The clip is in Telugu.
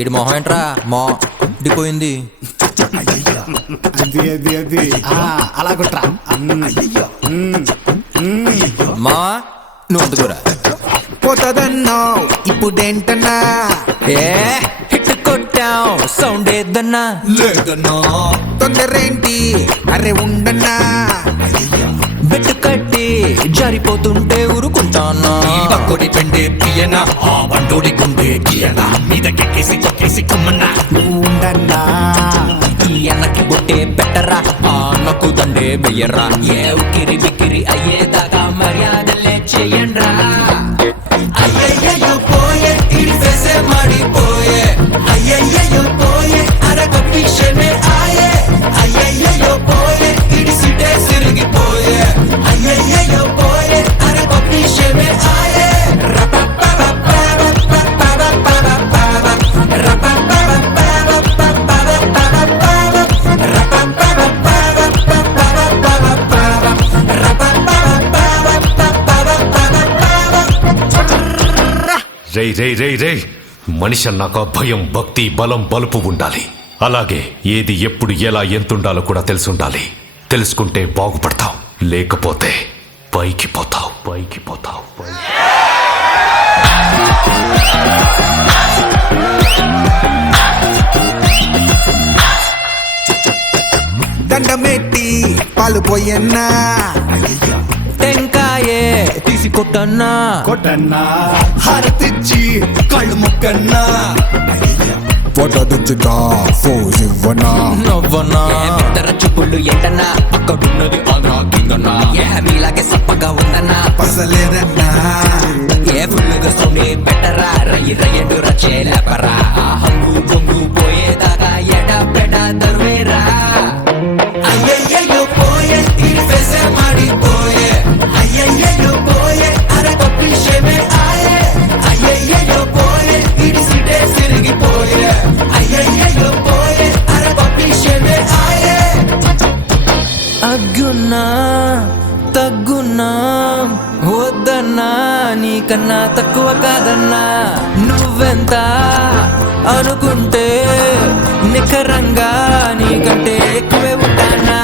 ఇడి మొహం ఏంట్రా డిపోయింది. అలా కుట్రా మా నువ్వు అందుకోరా పోతుందన్నావు ఇప్పుడేంటన్నా ఏ హిట్ కొట్టాం సౌండ్ ఏదన్నా లేదన్నా తొందరేంటి అరే ఉండన్నా బెట్టు కట్టి జారిపోతుంటే ఊరుకుంటానా పక్కోడి పెండే పియనా ఆ బండోడి గుండె గియనా మీదకెక్కేసి కొక్కేసి కుమ్మన్నా ఉండన్నా ఈ అన్నకి బొట్టే పెట్టరా ఆ అన్నకు దండే వెయ్యరా ఏ ఉక్కిరి బిక్కిరి అయ్యేదాకా మర్యాదలే చెయ్యండ్రా అయ్యయ్యో పోయే ఇడి ఫేసే మాడిపోయే అయ్యయ్యో పోయే అరక పిక్షనే ఆయే అయ్యయ్యో పోయే ఇడి సిటే సిరిగిపోయే అయ్యయ్యో పోయే అరక పిక్షనే ఆయే రేయ్ రేయ్ రేయ్ రేయ్ మనిషి అన్నాక భయం భక్తి బలం బలుపు ఉండాలి. అలాగే ఏది ఎప్పుడు ఎలా ఎంతుండాలో కూడా తెలుసుండాలి. తెలుసుకుంటే బాగుపడతావు, లేకపోతే పైకి పోతావు పైకి పోతావు. దండమెట్టి పాలు పోయన్నా టెంకాయే తీసి కొట్టన్నా కొట్టన్నా హారతిచ్చి కళ్ళు ముక్కన్నా ఫోటో దించుతా ఫోజ్ ఇవ్వనా నవ్వన్నా ఇద్దరు చూపుళ్ళు ఎంటన్నా అక్కడున్నది ఆంధ్రా కిందన్నా ఏ మీలాగే సప్పగా ఉందన్నా పసలేదన్నా ఏ ఫుల్లుగా సౌండ్ పెట్టరా రయ్యి రయ్యండు రచ్చేలేపరా హంగు పొంగు పోయేదాకా ఎడ పెడ దరువేరా అయ్యయ్యో పోయే ఈ ఫేసే మాడిపోయే అయ్యయ్యో పోయే అరక పిషమే ఆయే అయ్యయ్యో పోయే ఇడి సిటే సిరిగిపోయే అయ్యయ్యో పోయే అరక పిషమే ఆయే అగ్గున్నా తగ్గున్నా వద్దన్నా నీకన్నా తక్కువ కాదన్నా నువ్వెంత అనుకుంటే నికరంగా నీకంటే ఎక్కువే ఉంటానా